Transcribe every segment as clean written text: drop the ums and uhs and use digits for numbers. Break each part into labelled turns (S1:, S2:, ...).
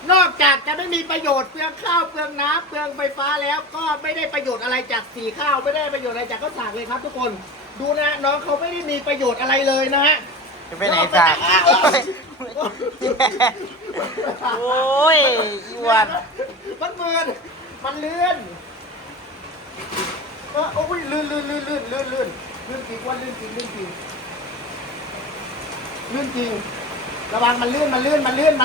S1: นอกจากจะไม่มีประโยชน์เปลืองข้าวเปลืองน้ำเปลืองไฟฟ้าแล้วก็ไม่ได้ประโยชน์อะไรจากสีข้าวไม่ได้ประโยชน์อะไรจากข้าวสารเลยครับทุกคนดูนะน้องเขาไม่ได้มีประโยชน์อะไรเลยนะฮะ
S2: จะไปไหนจ้าโอ้ยอีวัน
S1: มันเมือนมันเลื่อนโอ้ยลื่นจริงว่าลื่นจริงระวังมันลื่นลื่น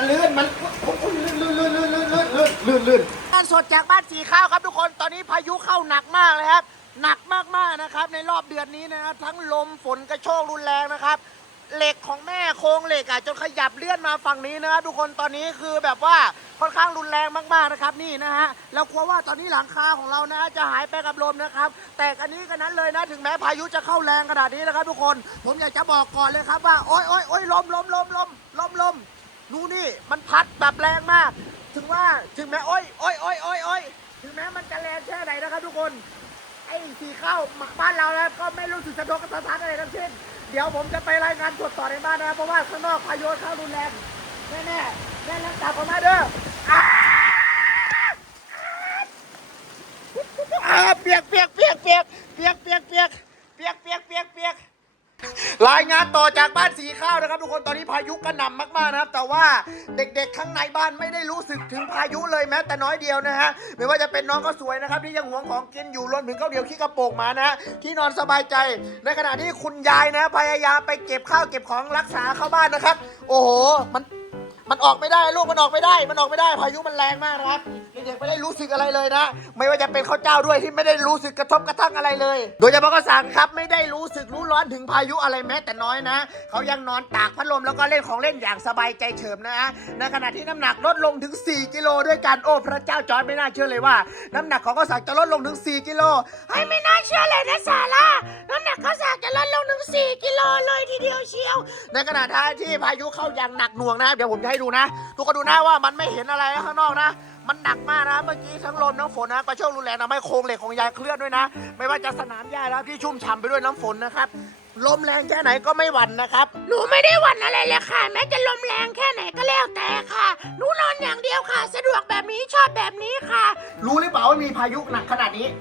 S1: งานสดจากบ้านสีข้าวครับทุกคนตอนนี้พายุเข้าหนักมากเลยครับหนักมากๆนะครับในรอบเดือนนี้นะทั้งลมฝนกระโชกรุนแรงนะครับเหล็กของแม่โครงเหล็กจนขยับเลื่อนมาฝั่งนี้นะครับทุกคนตอนนี้คือแบบว่าค่อนข้างรุนแรงมากๆนะครับนี่นะฮะแล้วกลัวว่าตอนนี้หลังคาของเรานะจะหายไปกับลมนะครับแต่อันนี้กันนั้นเลยนะถึงแม้พายุจะเข้าแรงขนาดนี้นะครับทุกคนผมอยากจะบอกก่อนเลยครับว่าโอ้ยลมดูนี่มันพัดแบบแรงมากถึงแม้โอ้ยถึงแม้มันจะแรงแค่ไหนนะครับทุกคนไอ้สีข้าวหมักบ้านเราแล้วก็ไม่รู้สึกสะทกสะท้านอะไรทั้งสิ้นเดี๋ยวผมจะไปรายงานสดต่อในบ้านนะเพราะว่าข้างนอกพายุเข้ารุนแรงแน่แล้วกลับมาเด้อเปียกรายงานต่อจากบ้านสีข้าวนะครับทุกคนตอนนี้พายุกระหน่ำมากๆนะครับแต่ว่าเด็กๆข้างในบ้านไม่ได้รู้สึกถึงพายุเลยแม้แต่น้อยเดียวนะฮะไม่ว่าจะเป็นน้องก็สวยนะครับที่ยังหวงของกินอยู่รวมถึงข้าวเดียวขี้กระโปงมานะฮะที่นอนสบายใจในขณะที่คุณยายนะพยายามไปเก็บข้าวเก็บของรักษาเข้าบ้านนะครับโอ้โหมันออกไม่ได้ลูกมันออกไม่ได้พายุมันแรงมากนะครับเด็กๆไม่ได้รู้สึกอะไรเลยนะไม่ว่าจะเป็นข้าวเจ้าด้วยที่ไม่ได้รู้สึกกระทบกระทั่งอะไรเลยโดยเฉพาะข้าวสารครับไม่ได้รู้สึกรู้ร้อนถึงพายุอะไรแม้แต่น้อยนะเขายังนอนตากพัดลมแล้วก็เล่นของเล่นอย่างสบายใจเฉิมนะฮะในขณะที่น้ำหนักลดลงถึง4 กิโลด้วยกันโอ้พระเจ้าจอร์จไม่น่าเชื่อเลยว่าน้ำหนักของข้าวสารจะลดลงถึง4 กิโลไม่น่าเชื่อเลยนะซาร่าน้ำหนักข้าวสารจะลดลงถึง4 กิโลเลยทีเดียวเชียวในขณะที่พายุเข้าอย่างหนักหน่วงนะเดี๋ยวผมจะให้ดูนะทุกคนดูนะว่ามันไม่เห็นอะไรข้างนอกนะมันหนักมากนะเมื่อกี้ทั้งลมทั้งฝนนะกระโชกรุนแรงทำให้โครงเหล็กของยายเคลื่อนด้วยนะไม่ว่าจะสนามหญ้าแล้วที่ชุ่มฉ่ำไปด้วยน้ำฝนนะครับลมแรงแค่ไหนก็ไม่หวั่นนะครับหนูไม่ได้หวั่นอะไรเลยค่ะแม้จะลมแรงแค่ไหนก็แล้วแต่ค่ะหนูนอนอย่างเดียวค่ะสะดวกแบบนี้ชอบแบบนี้ค่ะรู้หรือเปล่าว่ามีพายุหนักขนาดนี้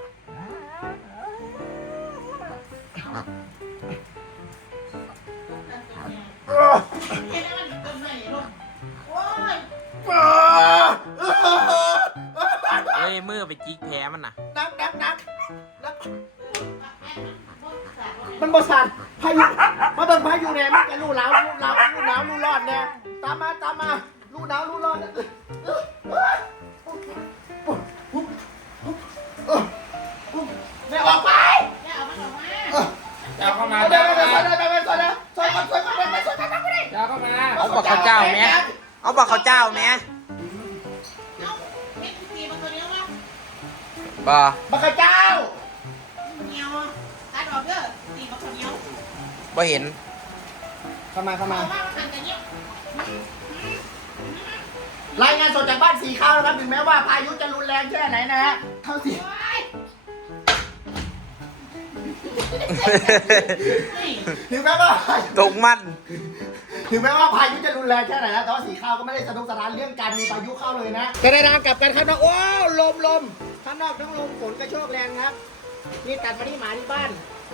S2: เฮ้ยมือไปจิกแผลมันน่ะ
S1: นักมันบสั่นพายุมาเบิ่งพายุเนี่ยมันจะรู้แล้วรู้รอดเนี่ยตามมารู้หนาวรู้รอดไม่ออกไป
S2: เอาเข้ามา
S1: เดี๋ยว
S2: เอาบักข้าวเจ้าแม่เอาบักข้าวเจ้าแม่บ่
S1: บักข้าวเจ้า
S2: บ่เห็น
S1: เข้ามารายงานสดจากบ้านสีข้าวนะครับถึงแม้ว่าพายุจะรุนแรงแค่ไหนนะฮะเข้าสิถึงแม้ว่า
S2: ตกมัน
S1: ถึงแม้ว่าพายุจะรุนแรงแค่ไหนนะแต่ว่าสีข้าวก็ไม่ได้สะทกสะท้านเรื่องการมีพายุเข้าเลยนะกระดานกลับกันครับนะโอ้ลมข้างนอกทั้งลมฝนกระโชกแรงครับนี่ตัดมาที่หมาที่บ้าน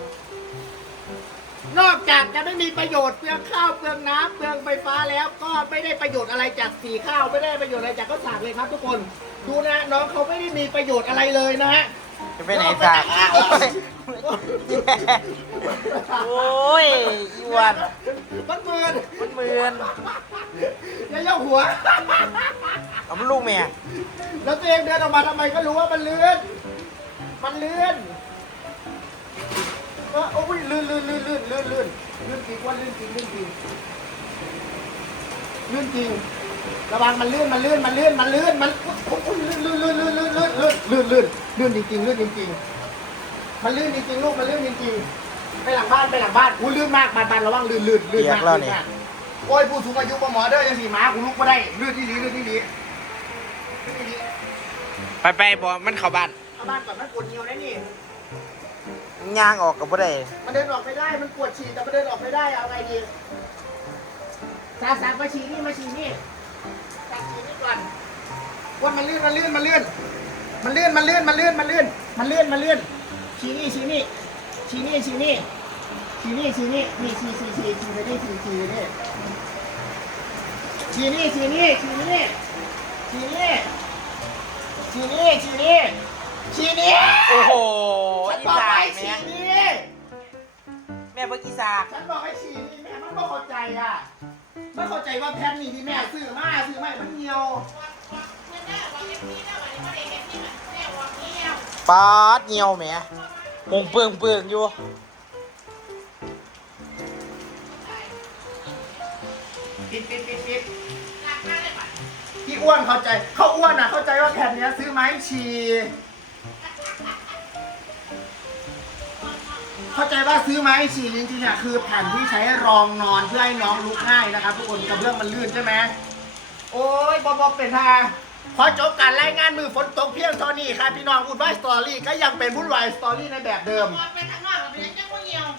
S1: นอกจากจะไม่มีประโยชน์เปลืองข้าวเปลืองน้ำเปลืองไฟฟ้าแล้วก็ไม่ได้ประโยชน์อะไรจากสีข้าวไม่ได้ประโยชน์อะไรจากข้าวสารเลยครับทุกคนดูนะน้องเขาไม่ได้มีประโยชน์อะไรเลยนะฮะ
S2: จะไปไหนจ้าโอ้ยอีวัน
S1: มันเมือนอย่าย่อหัว
S2: เอามันลูกแม่
S1: แล้วตัวเองเดินออกมาทำไมก็รู้ว่ามันเลื่อนโอ้ยลื่นจริงว่าลื่นจริงระวังมันลื่นลื่นจริงมันลื่นจริงลูกมันลื่นจริงไปหลังบ้านกูลื่นมากบานระวังลื่นมากโอ้ยผู้สูงอายุหมอเด้อยังสีหมากูลุกไม่ได้ลื่นที่ดี
S2: ไปบ่มันเข้าบ้าน
S1: ก่อนมันปวดเหี่ยวได้นี่
S2: ย่างออกกับบ่ได้
S1: มันเดินออกไม่ได้มันปวดฉี่แต่มันเดินออกไม่ได้เอาไงดีสามาฉี่นี่สั่งฉี่นี่ก่อนว่ามันลื่นชี้นี่นี่ชี้ไปนี่ชี้ไปนี่ชี้นี่
S2: โอ้โห
S1: ฉัน
S2: อี
S1: บอก
S2: สา
S1: ให้
S2: น
S1: ชี้
S2: แม่
S1: นี่
S2: แม่เบิกอีสาน
S1: ฉันบอกให้ชี้นี่แม่มันไม่เข้าใจอ่ะไม่เข้าใจว่าแพนนี่ที่แม่ซื้อมามันเหี่ยว
S2: ปาดเงียวแม่มงเปืองอยู่
S1: ปิดพี่อ้วนเข้าใจเขาอ้วนอ่ะเข้าใจว่าแผ่นเนี้ยซื้อไหมฉี่เข้าใจว่าซื้อไหมฉี่จริงๆอ่ะคือแผ่นที่ใช้รองนอนเพื่อให้น้องลุกง่ายนะครับทุกคนกระเบื้องมันลื่นใช่ไหมโอ้ยบอบเป็นทาขอจบการรายงานมือฝนตกเพียงเท่านี้ครับพี่น้องวุ่นวายสตอรี่ก็ยังเป็นวุ่นวายสตอรี่ในแบบเดิม
S3: ไปข้างนอกเราไปยังจะพวกเหี่ยว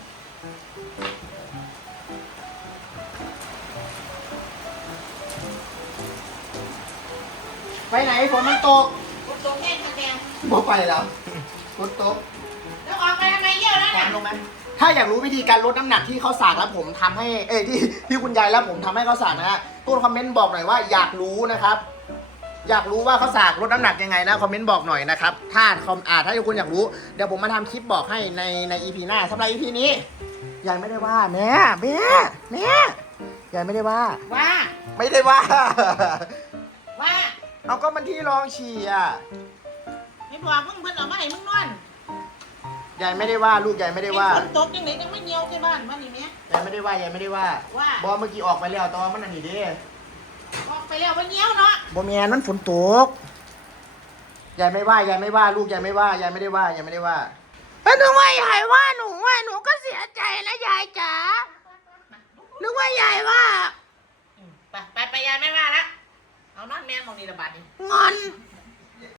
S1: ไปไหนฝนมันตก
S3: คุณตรงแห้งทางแดง
S1: บ่ไปแล้วฝนตก
S3: แล้วออกไปทำไมเยี่ยวแล้ว
S1: แข
S3: น่ะ
S1: นลงไหมถ้าอยากรู้วิธีการลดน้ำหนักที่เขาสั่งแล้วผมทำให้ที่คุณยายแล้วผมทำให้เขาสั่งนะฮะตู้คอมเมนต์บอกหน่อยว่าอยากรู้นะครับ อยากรู้ว่าเขาสั่งลดน้ำหนักยังไงนะคอมเมนต์บอกหน่อยนะครับถ้าถ้าคุณอยากรู้เดี๋ยวผมมาทำคลิปบอกให้ใน EP หน้าสำหรับ EP นี้ยายไม่ได้ว่าแม่ยายไม่ได้ว่า
S3: ว่า
S1: ไม่ได้ว่า
S3: ว่า
S1: เอาก็มันที่รองฉี่อ่ะ
S3: ไม่บอกมึงเพิ่นเอามาให้มึงนอน
S1: ยายไม่ได้ว่าลูกยายไม่ได้ว่า
S3: ฝนตกยังไงยังไม่เหี่ยวที่บ้านมันนี่แม่
S1: ยายไม่ได้ว่ายายไม่ได้ว่า
S3: ว่า
S1: บอเมื่อกี้ออกไปแล้วแต่ว่ามันอันนี้เด้
S3: ออกไปแล้วมันเหี่ยวเนาะ
S1: บอแมนมันฝนตกยายไม่ว่ายายไม่ว่าลูกยายไม่ว่ายายไม่ได้ว่ายายไม่ได้ว่าแล้วนึกว่ายายว่าหนูก็เสียใจนะยายจ๋านึกว่ายายว่า
S3: ไปยายไม่ว่าแล้วเอานอนแม่มองนี่ระบาดนี่
S1: งอน
S3: เ